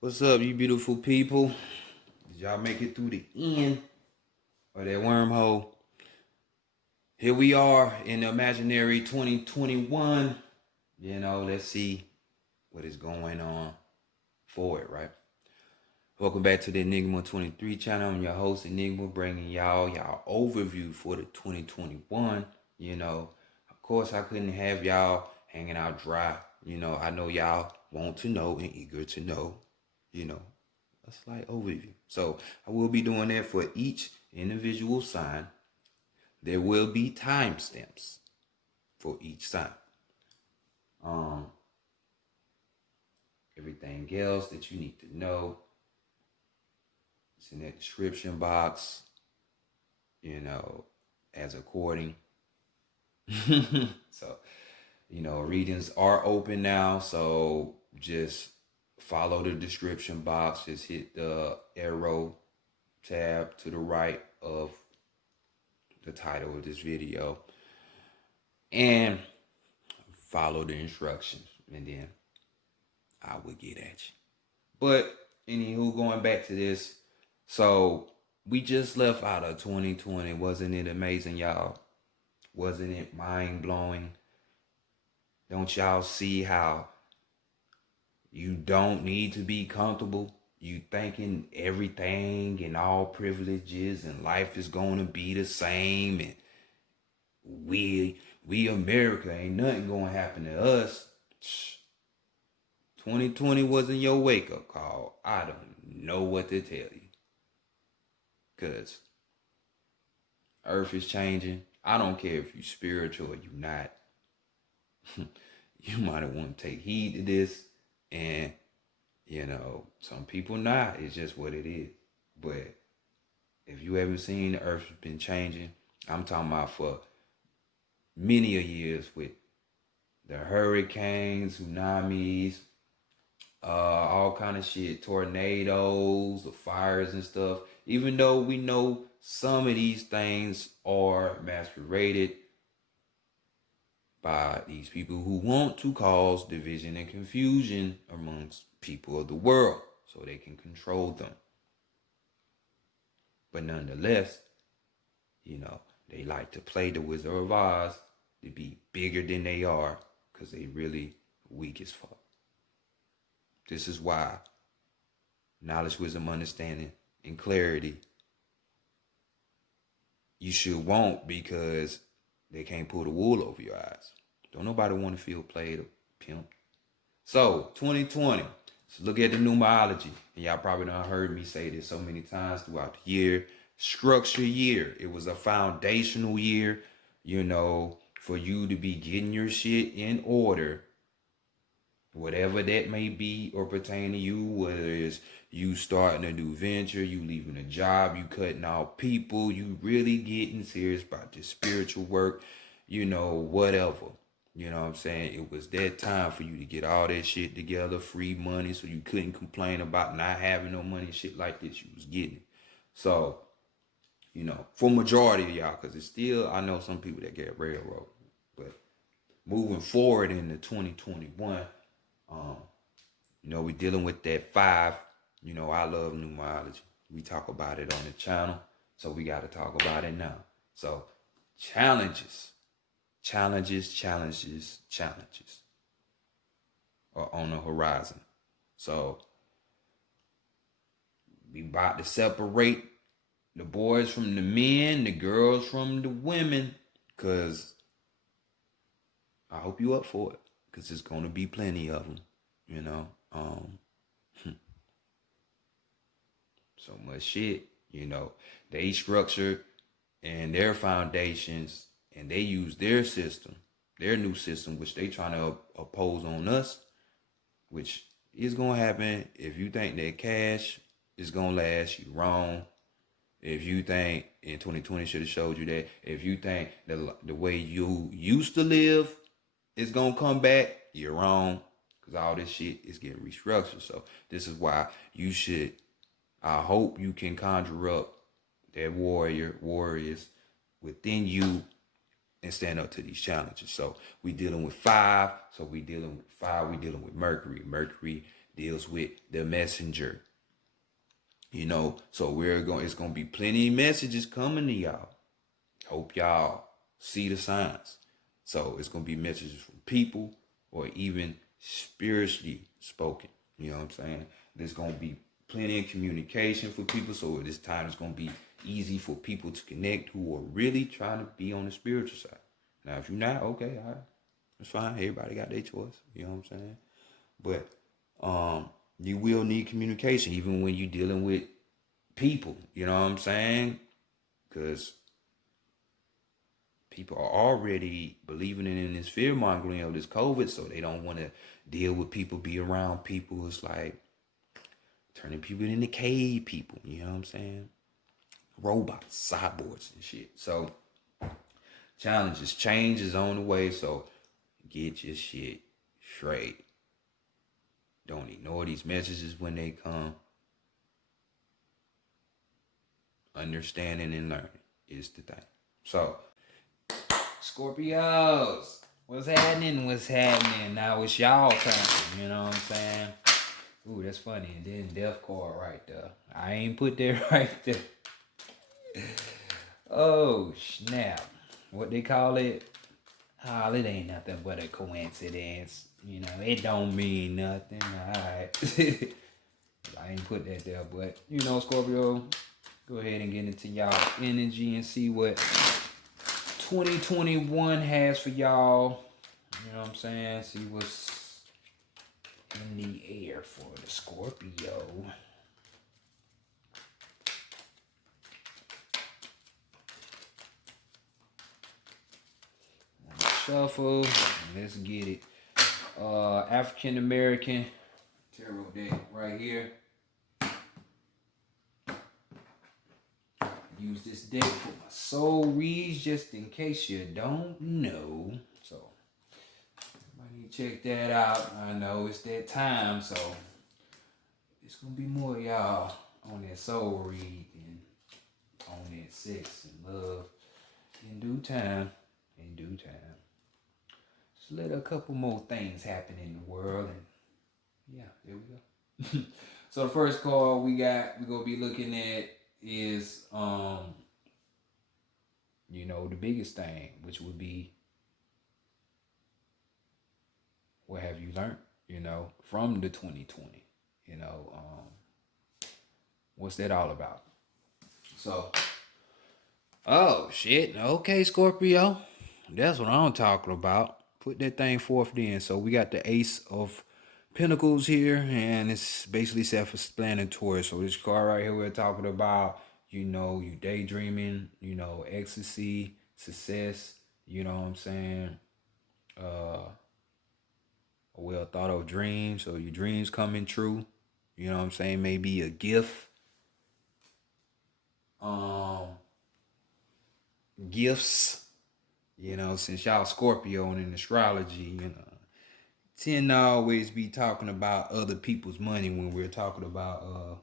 What's up, you beautiful people? Did y'all make it through the end of that wormhole? Here we are in the imaginary 2021. Let's see what is going on for it, right? Welcome back to the Enigma 23 channel. I'm your host, Enigma, bringing y'all overview for the 2021. Of course, I couldn't have y'all hanging out dry. I know y'all want to know and eager to know, a slight overview. So I will be doing that for each individual sign. There will be timestamps for each sign. Everything else that you need to know, it's in that description box, as according. So, readings are open now. So just follow the description box. Just hit the arrow tab to the right of the title of this video and follow the instructions, and then I will get at you. But anywho, going back to this, so we just left out of 2020. Wasn't it amazing, y'all? Wasn't it mind-blowing? Don't y'all see how you don't need to be comfortable? You thinking everything and all privileges and life is going to be the same, and we America, ain't nothing going to happen to us. 2020 wasn't your wake-up call. I don't know what to tell you. Because earth is changing. I don't care if you're spiritual or you're not. You might want to take heed to this. And, some people not. It's just what it is. But if you haven't seen, the earth has been changing. I'm talking about for many a years with the hurricanes, tsunamis, all kind of shit, tornadoes, the fires and stuff. Even though we know some of these things are masqueraded by these people who want to cause division and confusion amongst people of the world so they can control them. But nonetheless, they like to play the Wizard of Oz to be bigger than they are because they really weak as fuck. This is why knowledge, wisdom, understanding, and clarity you should want, because they can't pull the wool over your eyes. Don't nobody want to feel played or pimped. So 2020, so look at the numerology. And y'all probably done heard me say this so many times throughout the year. Structure year. It was a foundational year, for you to be getting your shit in order. Whatever that may be or pertain to you, whether it's you starting a new venture, you leaving a job, you cutting out people, you really getting serious about this spiritual work, whatever. You know what I'm saying? It was that time for you to get all that shit together, free money, so you couldn't complain about not having no money, shit like this. You was getting it. So, for majority of y'all, because it's still, I know some people that get railroad. But moving forward into 2021, we dealing with that 5. I love numerology. We talk about it on the channel, so we got to talk about it now. So, challenges are on the horizon. So, we about to separate the boys from the men, the girls from the women, because I hope you up for it, because there's going to be plenty of them. So much shit, they structure and their foundations, and they use their system, their new system, which they trying to oppose on us, which is going to happen. If you think that cash is going to last, you wrong. If you think, in 2020 should have showed you that, if you think the way you used to live is going to come back, you're wrong. Because all this shit is getting restructured. So this is why you should, I hope you can conjure up that warriors within you and stand up to these challenges. So we dealing with 5. So we dealing with 5. We dealing with Mercury. Mercury deals with the messenger. You know, so it's gonna be plenty of messages coming to y'all. Hope y'all see the signs. So it's gonna be messages from people or even spiritually spoken. You know what I'm saying? There's gonna be plenty of communication for people. So this time it's gonna be easy for people to connect who are really trying to be on the spiritual side. Now, if you're not, okay, all right, that's fine. Everybody got their choice. You know what I'm saying? But you will need communication even when you're dealing with people. You know what I'm saying? Because people are already believing in this fear mongering of this COVID, so they don't want to deal with people, be around people. It's like turning people into cave people. You know what I'm saying? Robots, cyborgs, and shit. So challenges, change is on the way. So get your shit straight. Don't ignore these messages when they come. Understanding and learning is the thing. So, Scorpios, what's happening? What's happening? Now it's y'all turn. You know what I'm saying? Ooh, that's funny. And then death card right there. I ain't put that right there. Oh, snap. What they call it? Oh, it ain't nothing but a coincidence. You know, it don't mean nothing. Alright. I ain't put that there, but you know, Scorpio, go ahead and get into y'all energy and see what 2021 has for y'all. You know what I'm saying? See what's in the air for the Scorpio. Shuffle. Let's get it. African American tarot deck right here. Use this deck for my soul reads just in case you don't know. So, everybody need to check that out. I know it's that time, so it's going to be more of y'all on that soul read and on that sex and love in due time. In due time. Just let a couple more things happen in the world, and yeah, there we go. So the first card we're gonna be looking at is you know, the biggest thing, which would be what have you learned, you know, from the 2020, you know, what's that all about? So, oh shit, okay, Scorpio, that's what I'm talking about. Put that thing forth then. So we got the Ace of Pentacles here, and it's basically self-explanatory. So this card right here, we're talking about, you know, you daydreaming, you know, ecstasy, success, you know what I'm saying? A well thought of dream. So your dreams coming true, you know what I'm saying? Maybe a gift, gifts, you know, since y'all Scorpio and in astrology, you know, tend to always be talking about other people's money when we're talking about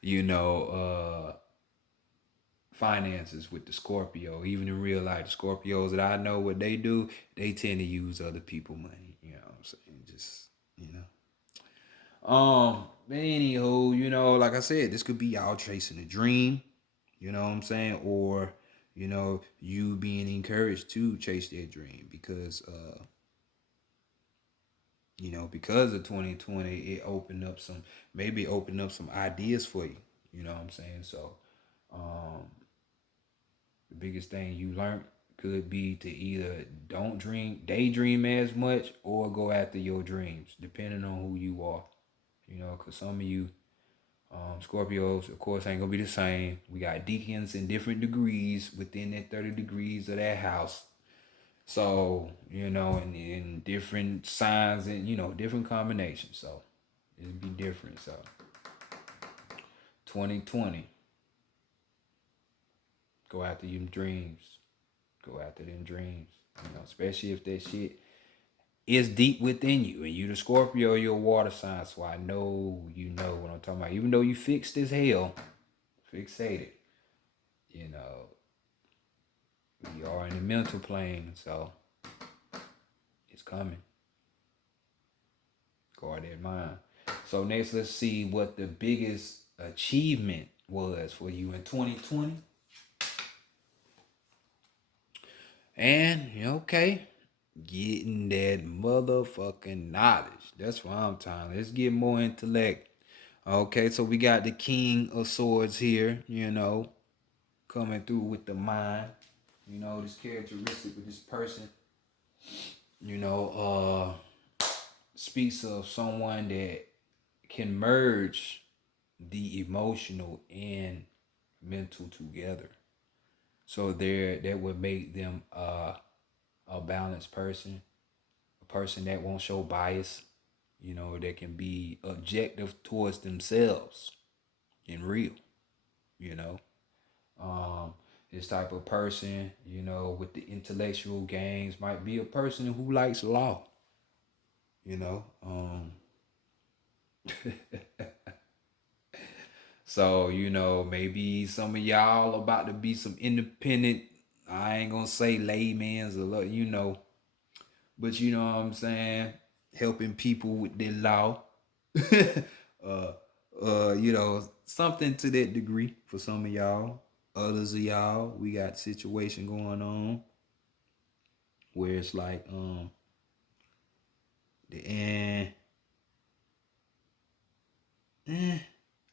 you know, finances with the Scorpio. Even in real life, the Scorpios that I know what they do, they tend to use other people's money. You know what I'm saying? Just, you know. But anywho, you know, like I said, this could be y'all chasing a dream, you know what I'm saying? Or, you know, you being encouraged to chase their dream because you know, because of 2020, it opened up some ideas for you. You know what I'm saying? So, the biggest thing you learned could be to either don't daydream as much, or go after your dreams, depending on who you are. You know, because some of you Scorpios, of course, ain't gonna be the same. We got deacons in different degrees within that 30 degrees of that house. So, you know, in different signs and, you know, different combinations. So, it'd be different. So, 2020. Go after your dreams. Go after them dreams. You know, especially if that shit is deep within you. And you the Scorpio, you're a water sign. So I know you know what I'm talking about. Even though you fixed as hell, fixated, you know, we are in the mental plane. So it's coming. discard that mind. So next, let's see what the biggest achievement was for you in 2020. And okay, getting that motherfucking knowledge. That's what I'm talking. Let's get more intellect. Okay, so we got the King of Swords here, coming through with the mind. This characteristic of this person, speaks of someone that can merge the emotional and mental together. So that would make them a balanced person, a person that won't show bias, that can be objective towards themselves and real, you know. This type of person, with the intellectual gains might be a person who likes law, you know. So, maybe some of y'all about to be some independent, I ain't gonna say layman's a lot, but you know what I'm saying, helping people with their law. Something to that degree for some of y'all. Others of y'all, we got situation going on where it's like the end. I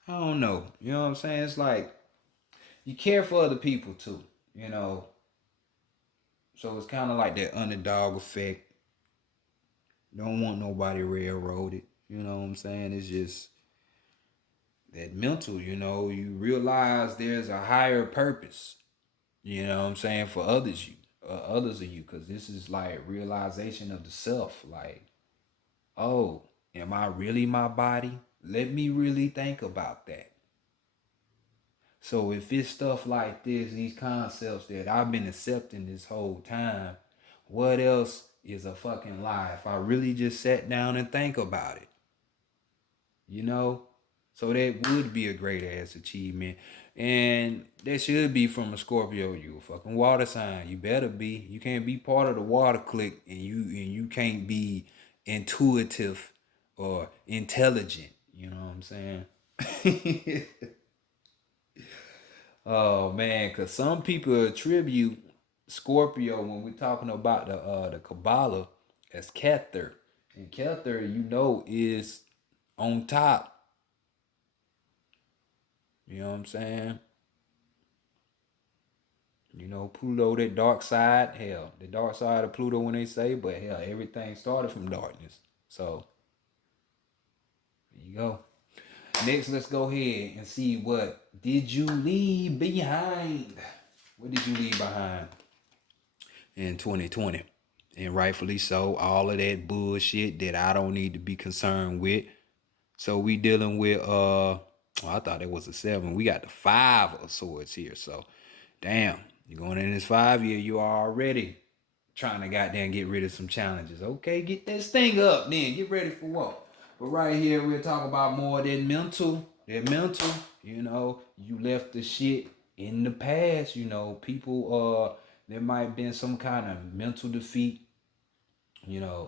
don't know. You know what I'm saying? It's like you care for other people too, So it's kind of like that underdog effect. Don't want nobody railroaded. You know what I'm saying? It's just that mental, you realize there's a higher purpose, you know what I'm saying, for others of you, because this is like realization of the self. Like, oh, am I really my body? Let me really think about that. So if it's stuff like this, these concepts that I've been accepting this whole time, what else is a fucking lie if I really just sat down and think about it? So that would be a great ass achievement. And that should be from a Scorpio. You a fucking water sign. You better be. You can't be part of the water clique and you can't be intuitive or intelligent. You know what I'm saying? Oh man, cause some people attribute Scorpio when we're talking about the Kabbalah as Kether. And Kether, is on top. You know what I'm saying? Pluto, that dark side, hell, the dark side of Pluto when they say, but hell, everything started from darkness. So, there you go. Next, let's go ahead and see what did you leave behind? What did you leave behind in 2020? And rightfully so, all of that bullshit that I don't need to be concerned with. So we dealing with I thought it was a 7. We got the 5 of swords here. So damn, you're going in this 5 year, you are already trying to goddamn get rid of some challenges. Okay, get this thing up then. Get ready for what? But right here, we'll talk about more than mental. You left the shit in the past. People, there might have been some kind of mental defeat.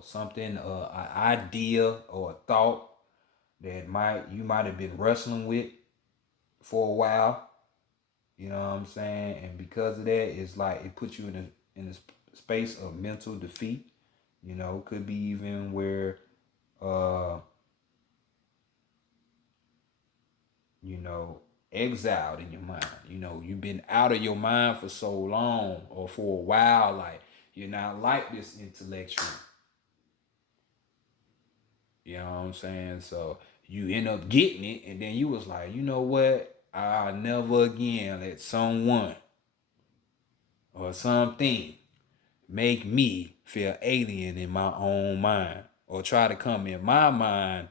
Something, an idea or a thought that you might have been wrestling with for a while. You know what I'm saying? And because of that, it's like it puts you in a space of mental defeat. Could be even where exiled in your mind. You've been out of your mind for so long or for a while, like you're not like this intellectual. You know what I'm saying? So you end up getting it, and then you was like, you know what? I'll never again let someone or something make me feel alien in my own mind or try to come in my mind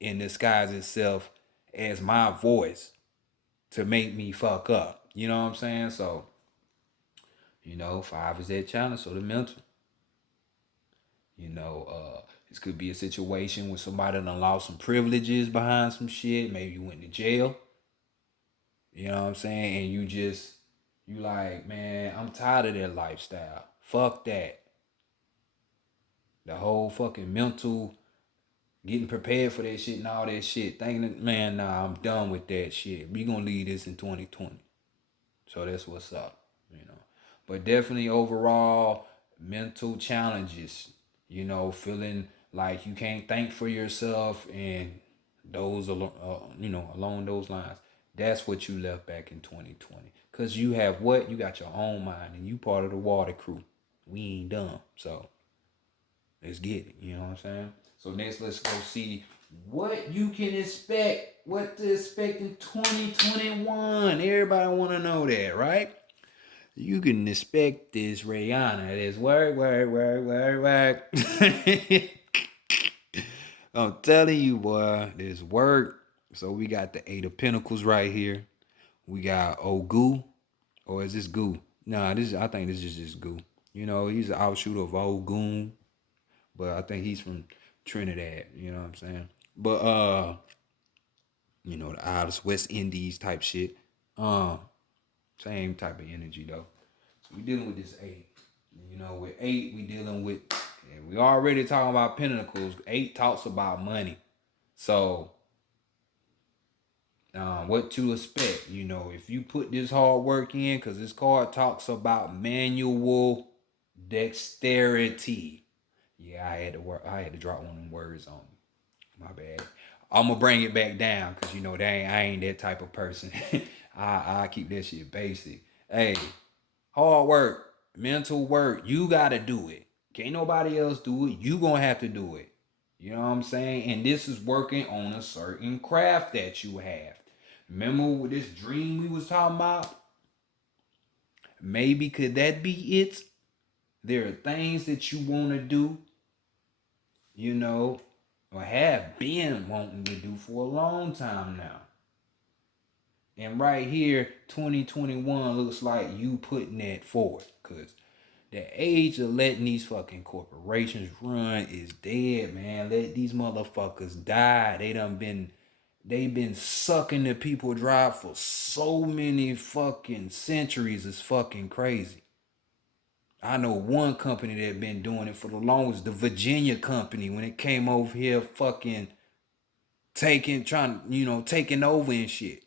and disguise itself as my voice to make me fuck up. You know what I'm saying? So, 5 is that challenge, so the mental. This could be a situation where somebody done lost some privileges behind some shit. Maybe you went to jail. You know what I'm saying? And you like, man, I'm tired of that lifestyle. Fuck that. The whole fucking mental getting prepared for that shit and all that shit. Thinking that, man, nah, I'm done with that shit. We gonna leave this in 2020. So that's what's up, you know. But definitely overall, mental challenges, you know, feeling like you can't think for yourself and those, you know, along those lines. That's what you left back in 2020. Because you have what? You got your own mind and you part of the water crew. We ain't dumb. So let's get it. You know what I'm saying? So next, let's go see what you can expect, what to expect in 2021. Everybody want to know that, right? You can expect this Rihanna, this work. I'm telling you, boy, this work. So we got the Eight of Pentacles right here. We got Ogu, or is this Goo? Nah, I think this is just Goo. You know, he's an offshoot of Ogun, but I think he's from Trinidad. You know what I'm saying? But you know, the Isles, West Indies type shit. Same type of energy though. So we dealing with this eight. You know, with eight, we dealing with, and we already talking about Pentacles. Eight talks about money. So what to expect, you know, if you put this hard work in, because this card talks about manual dexterity. Yeah, I had to drop one of them words on me. My bad. I'm gonna bring it back down because you know I ain't that type of person. I keep that shit basic. Hey, hard work, mental work, you gotta do it. Can't nobody else do it. You gonna have to do it. You know what I'm saying? And this is working on a certain craft that you have. Remember with this dream we was talking about? Maybe could that be it? There are things that you want to do, you know, or have been wanting to do for a long time now. And right here, 2021 looks like you putting that forward. Because the age of letting these fucking corporations run is dead, man. Let these motherfuckers die. They've been sucking the people dry for so many fucking centuries. It's fucking crazy. I know one company that been doing it for the longest, the Virginia company, when it came over here fucking taking over and shit.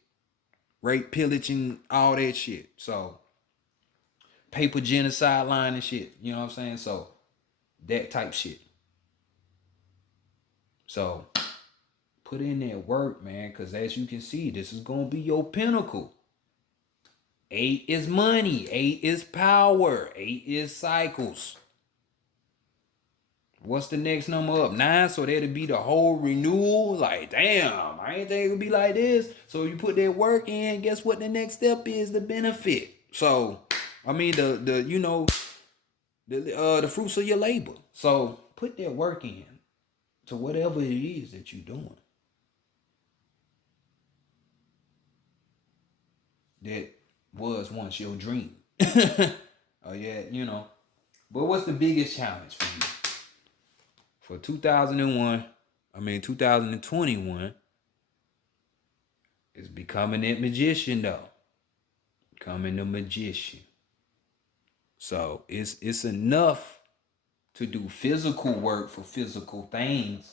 Rape, pillaging, all that shit. So, paper genocide line and shit. You know what I'm saying? So, that type shit. So, put in that work, man, because as you can see, this is going to be your pinnacle. 8 is money. 8 is power. 8 is cycles. What's the next number up? 9, so that'll be the whole renewal. Like, damn, I ain't think it would be like this. So you put that work in, guess what the next step is? The benefit. So, I mean, the you know, the fruits of your labor. So put that work in to whatever it is that you're doing. That was once your dream. Oh yeah, you know. But what's the biggest challenge for you? For 2021, is becoming that magician though. Becoming a magician. So it's enough to do physical work for physical things.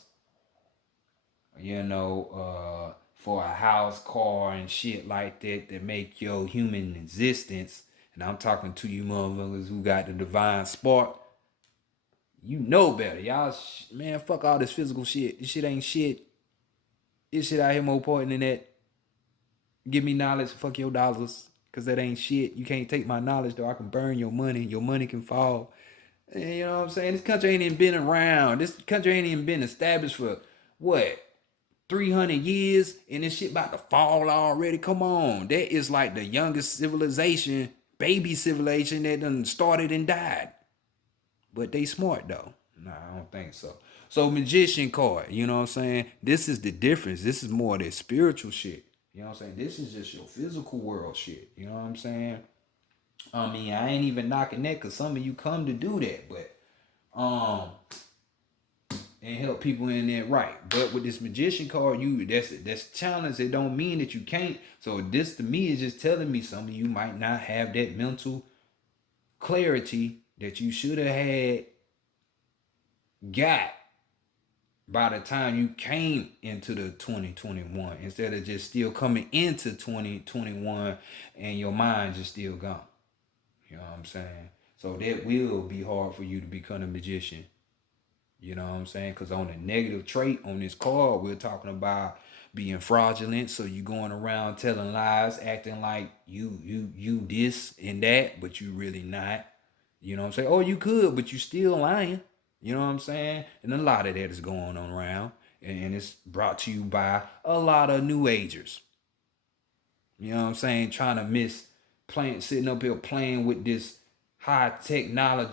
You know, for a house, car, and shit like that make your human existence. And I'm talking to you motherfuckers who got the divine spark. You know better. Y'all, man, fuck all this physical shit. This shit ain't shit. This shit out here more important than that. Give me knowledge, fuck your dollars. Cause that ain't shit. You can't take my knowledge though. I can burn your money. Your money can fall. And you know what I'm saying? This country ain't even been around. This country ain't even been established for what? 300 years and this shit about to fall already. Come on. That is like the youngest civilization, baby civilization that done started and died. But they smart though. Nah, I don't think so. So magician card, you know what I'm saying? This is the difference. This is more of that spiritual shit. You know what I'm saying? This is just your physical world shit. You know what I'm saying? I mean, I ain't even knocking that because some of you come to do that, but and help people in that right. But with this magician card, that's challenge. It don't mean that you can't. So this to me is just telling me some of you might not have that mental clarity that you should have got by the time you came into the 2021, instead of just still coming into 2021 and your mind just still gone. You know what I'm saying? So that will be hard for you to become a magician. You know what I'm saying? Because on the negative trait on this card, we're talking about being fraudulent. So you going around telling lies, acting like you this and that, but you really not. You know what I'm saying? Oh, you could, but you still lying. You know what I'm saying? And a lot of that is going on around. And it's brought to you by a lot of new agers. You know what I'm saying? Trying to sitting up here playing with this high technology,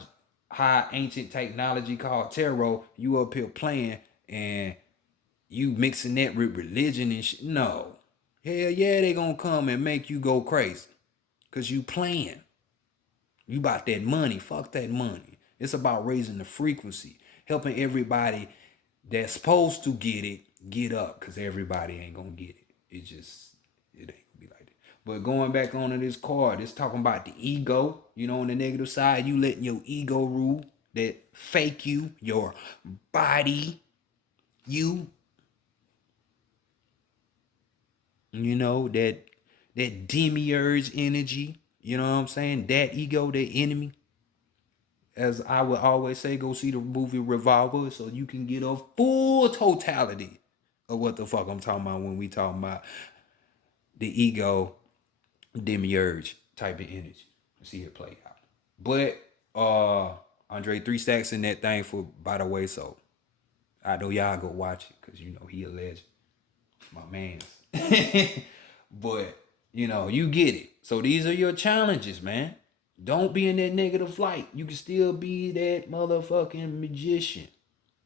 high ancient technology called tarot. You up here playing and you mixing that with religion and shit. No. Hell yeah, they gonna come and make you go crazy. Cause you playing. You about that money. Fuck that money. It's about raising the frequency. Helping everybody that's supposed to get it, get up. Cause everybody ain't gonna get it. It ain't gonna be like that. But going back onto this card, it's talking about the ego. You know, on the negative side, you letting your ego rule. That fake you, your body, you. You know, that demiurge energy. You know what I'm saying? That ego, that enemy. As I would always say, go see the movie Revolver so you can get a full totality of what the fuck I'm talking about when we talking about the ego demiurge type of energy. See it play out. But Andre 3 Stacks in that thing for by the way, so I know y'all go watch it because you know he a legend. My man's. But you know, you get it. So these are your challenges, man. Don't be in that negative light. You can still be that motherfucking magician.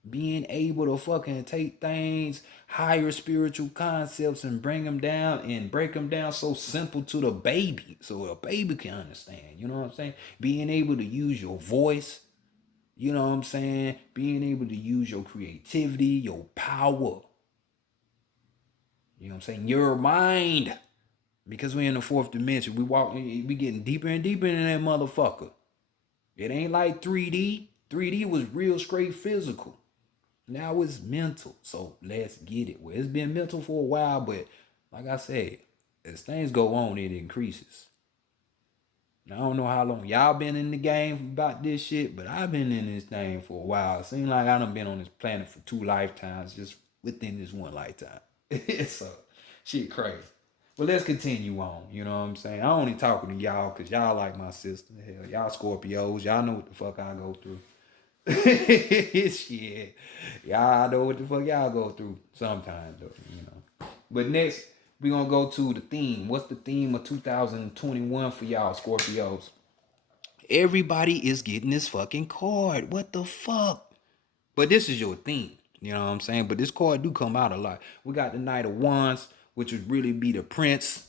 Being able to fucking take things, higher spiritual concepts and bring them down and break them down so simple to the baby. So a baby can understand. You know what I'm saying? Being able to use your voice. You know what I'm saying? Being able to use your creativity, your power. You know what I'm saying? Your mind. Because we're in the fourth dimension. We getting deeper and deeper in that motherfucker. It ain't like 3D. 3D was real straight physical. Now it's mental. So let's get it. Well, it's been mental for a while, but like I said, as things go on, it increases. Now, I don't know how long y'all been in the game about this shit, but I've been in this thing for a while. It seems like I done been on this planet for 2 lifetimes just within this 1 lifetime. So, shit crazy. But let's continue on. You know what I'm saying? I only talking to y'all because y'all like my sister. Hell, y'all Scorpios. Y'all know what the fuck I go through. Shit. Y'all know what the fuck y'all go through sometimes, though, you know. But next, we're going to go to the theme. What's the theme of 2021 for y'all, Scorpios? Everybody is getting this fucking card. What the fuck? But this is your theme. You know what I'm saying? But this card do come out a lot. We got the Knight of Wands, which would really be the Prince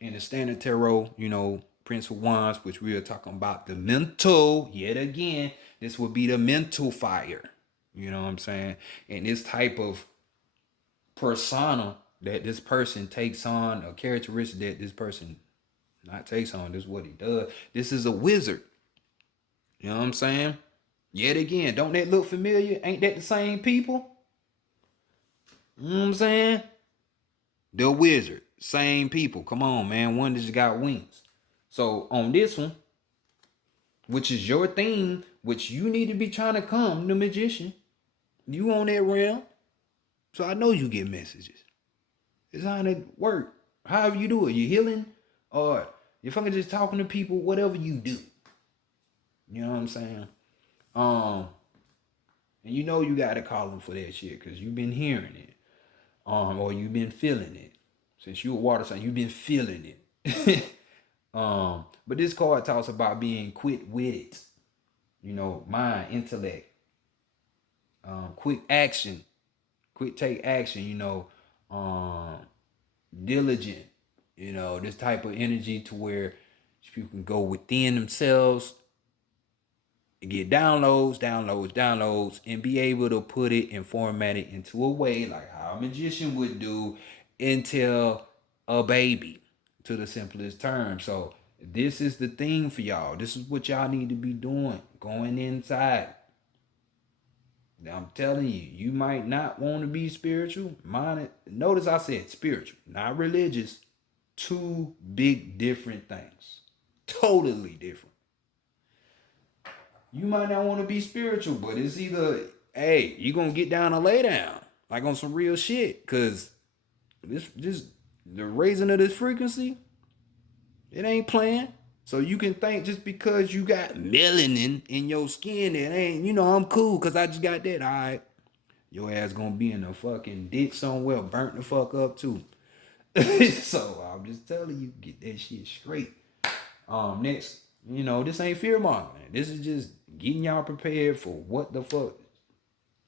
in the standard tarot, you know, Prince of Wands, which we are talking about the mental, yet again, this would be the mental fire. You know what I'm saying? And this type of persona that this person takes on, a characteristic that this person not takes on, this is what he does. This is a wizard. You know what I'm saying? Yet again, don't that look familiar? Ain't that the same people? You know what I'm saying? The wizard. Same people. Come on, man. One just got wings. So on this one, which is your theme, which you need to be trying to come, the magician. You on that realm. So I know you get messages. It's how it work. However you do it. You healing or you're fucking just talking to people, whatever you do. You know what I'm saying? And you know you gotta call them for that shit because you've been hearing it. Or you've been feeling it. Since you a water sign, you've been feeling it. But this card talks about being quick-witted. You know, mind, intellect. Quick action. Quick take action, you know. Diligent. You know, this type of energy to where people can go within themselves and get downloads, and be able to put it and format it into a way like how a magician would do until a baby, to the simplest term. So this is the thing for y'all. This is what y'all need to be doing. Going inside. I'm telling you, you might not want to be spiritual. Notice I said spiritual, not religious. Two big different things. Totally different. You might not want to be spiritual, but it's either, hey, you gonna get down and lay down. Like on some real shit. Cause this the raising of this frequency, it ain't playing. So you can think just because you got melanin in your skin, it ain't, I'm cool because I just got that. All right. Your ass gonna be in a fucking ditch somewhere, burnt the fuck up too. So I'm just telling you, get that shit straight. Next, this ain't fear mongering. This is just getting y'all prepared for what the fuck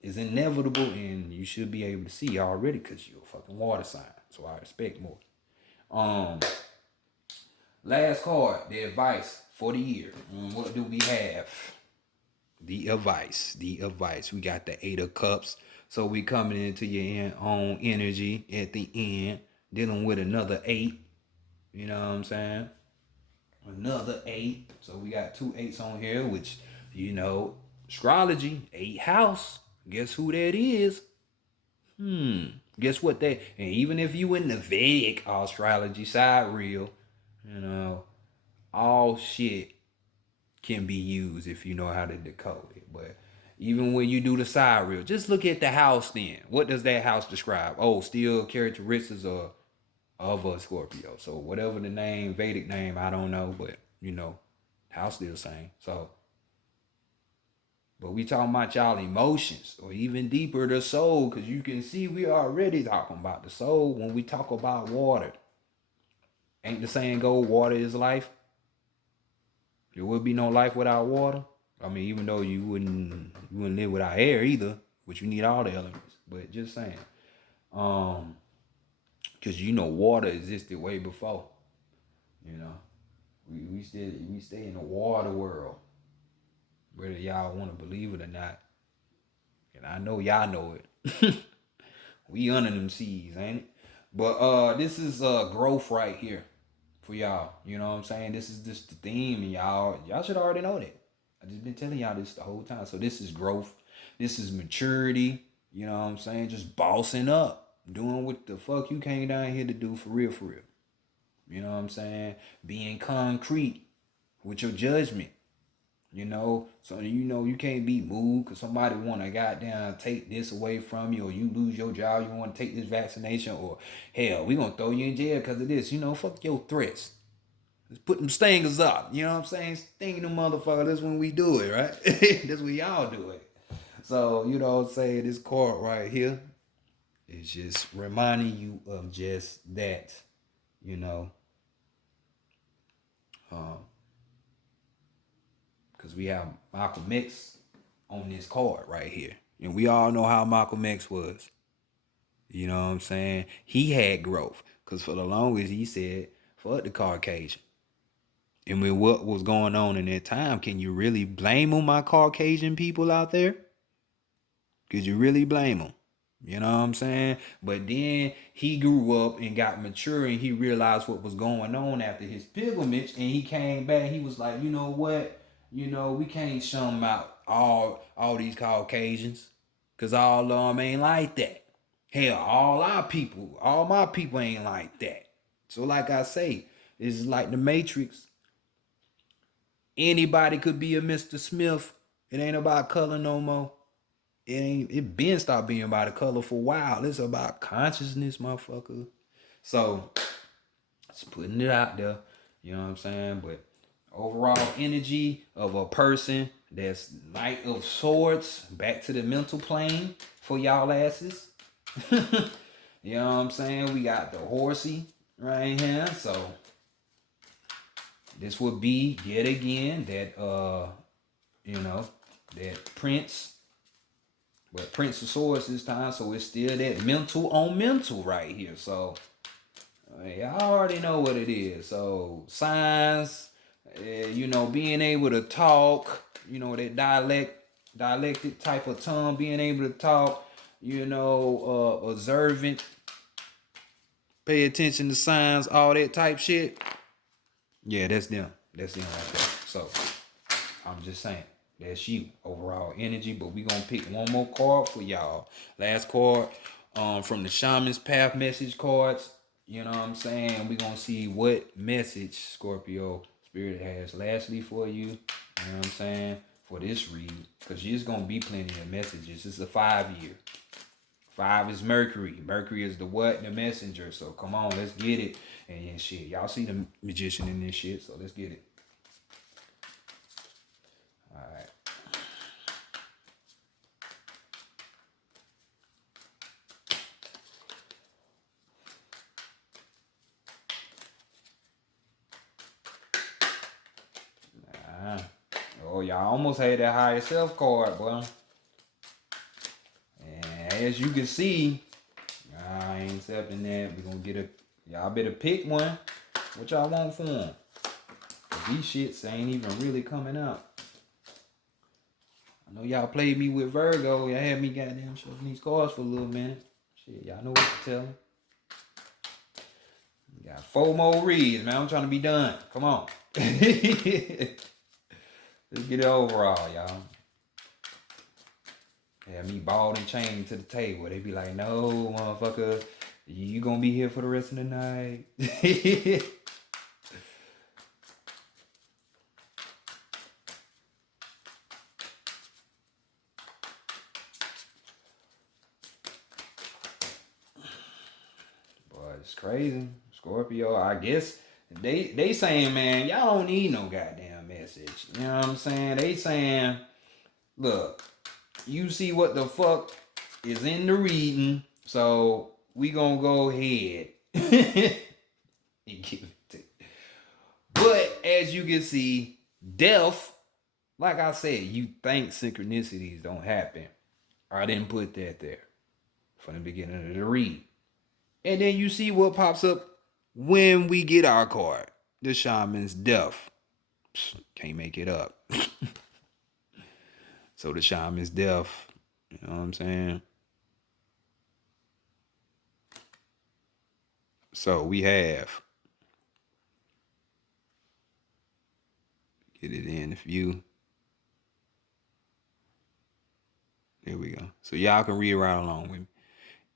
is inevitable, and you should be able to see already because you're a fucking water sign. So I expect more. Last card, the advice for the year. What do we have? The advice. We got the 8 of Cups. So we coming into your own energy at the end, dealing with another 8. You know what I'm saying? Another 8. So we got 2 8s on here, which, astrology, 8th house. Guess who that is? Guess what that, and even if you in the Vedic astrology side real, all shit can be used if you know how to decode it. But even when you do the side real, just look at the house then. What does that house describe? Oh, still characteristics of a Scorpio. So whatever the name, Vedic name, I don't know, but house still the same. So, but we talking about y'all emotions, or even deeper, the soul, because you can see we already talking about the soul when we talk about water. Ain't the saying go, water is life? There would be no life without water. I mean, even though you wouldn't live without air either, which you need all the elements. But just saying, because water existed way before. We stay in the water world, whether y'all want to believe it or not. And I know y'all know it. We under them seas, ain't it? But this is growth right here for y'all. You know what I'm saying? This is just the theme, and y'all should already know that. I just been telling y'all this the whole time. So this is growth. This is maturity. You know what I'm saying? Just bossing up. Doing what the fuck you came down here to do for real, for real. You know what I'm saying? Being concrete with your judgment. So you can't be moved because somebody want to goddamn take this away from you, or you lose your job, you want to take this vaccination, or hell, we gonna throw you in jail because of this. Fuck your threats. Let's put them stingers up. You know what I'm saying? Stinging them motherfucker. That's when we do it, right? That's when y'all do it. So, say this card right here is just reminding you of just that, because we have Malcolm X on this card right here. And we all know how Malcolm X was. You know what I'm saying? He had growth. Because for the longest, he said, fuck the Caucasian. And with what was going on in that time, can you really blame on my Caucasian people out there? Could you really blame them? You know what I'm saying? But then he grew up and got mature, and he realized what was going on after his pilgrimage, and he came back. He was like, you know what? We can't shun out all these Caucasians, because all of them ain't like that. Hell, all my people ain't like that. So like I say, it's like the Matrix. Anybody could be a Mr. Smith. It ain't about color no more. It been stopped being about the color for a while. It's about consciousness, motherfucker. So just putting it out there. You know what I'm saying? But overall energy of a person that's Knight of Swords, back to the mental plane for y'all asses. You know what I'm saying? We got the horsey right here. So this would be yet again that that Prince. But Prince of Swords this time, so it's still that mental on mental right here. So y'all already know what it is. So signs, being able to talk, that dialectic type of tongue, being able to talk, observant, pay attention to signs, all that type shit. Yeah, that's them. That's them right there. So I'm just saying. That's you, overall energy. But we gonna pick one more card for y'all. Last card, from the Shaman's Path message cards. You know what I'm saying? We gonna see what message Scorpio Spirit has lastly for you. You know what I'm saying? For this read, because there's gonna be plenty of messages. It's a 5-year. 5 is Mercury. Mercury is the what? The messenger. So come on, let's get it. And yeah, shit, y'all see the magician in this shit. So let's get it. All right. Oh, y'all almost had that higher self card, boy. And as you can see, I ain't accepting that. We're gonna get a. Y'all better pick one. What y'all want for them? These shits ain't even really coming out. I know y'all played me with Virgo. Y'all had me goddamn shoving these cards for a little minute. Shit, y'all know what to tell me. We got 4 more reads, man. I'm trying to be done. Come on. Let's get it overall, y'all. Have me balled and chained to the table. They be like, no, motherfucker, you gonna be here for the rest of the night. Boy, it's crazy. Scorpio, I guess they saying, man, y'all don't need no goddamn message. You know what I'm saying? They saying, look, you see what the fuck is in the reading, so we gonna go ahead and give it to you. But as you can see, death, like I said, you think synchronicities don't happen. I didn't put that there from the beginning of the read. And then you see what pops up when we get our card. The Shaman's Death. Can't make it up. So the Shaman's Death. You know what I'm saying? So we have. Get it in the view. There we go. So y'all can read right along with me.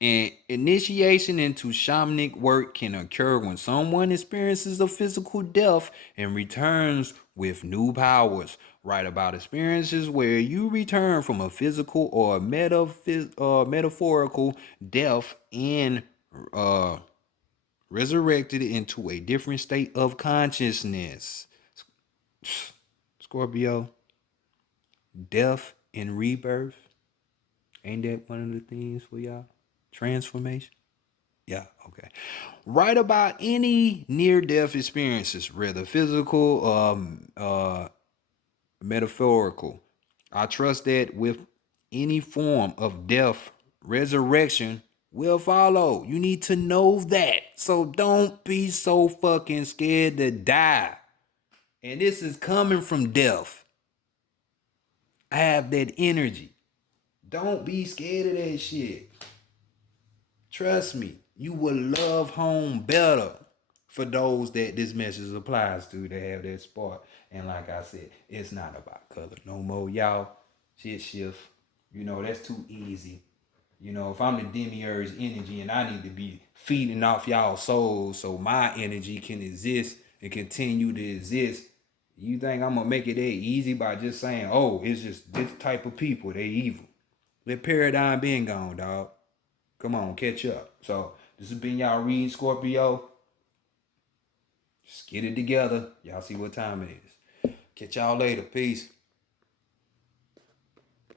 And initiation into shamanic work can occur when someone experiences a physical death and returns with new powers. Write about experiences where you return from a physical or metaphorical death and resurrected into a different state of consciousness. Scorpio, death and rebirth. Ain't that one of the things for y'all? Transformation? Yeah, okay. Write about any near-death experiences, whether physical or metaphorical. I trust that with any form of death, resurrection will follow. You need to know that. So don't be so fucking scared to die. And this is coming from death. I have that energy. Don't be scared of that shit. Trust me, you will love home better for those that this message applies to. They have that spark. And like I said, it's not about color no more, y'all. Shit shift. You know, that's too easy. You know, if I'm the demiurge energy and I need to be feeding off y'all souls so my energy can exist and continue to exist, you think I'm gonna make it that easy by just saying, oh, it's just this type of people, they evil. That paradigm been gone, dog. Come on, catch up. So this has been y'all read, Scorpio. Just get it together. Y'all see what time it is. Catch y'all later. Peace.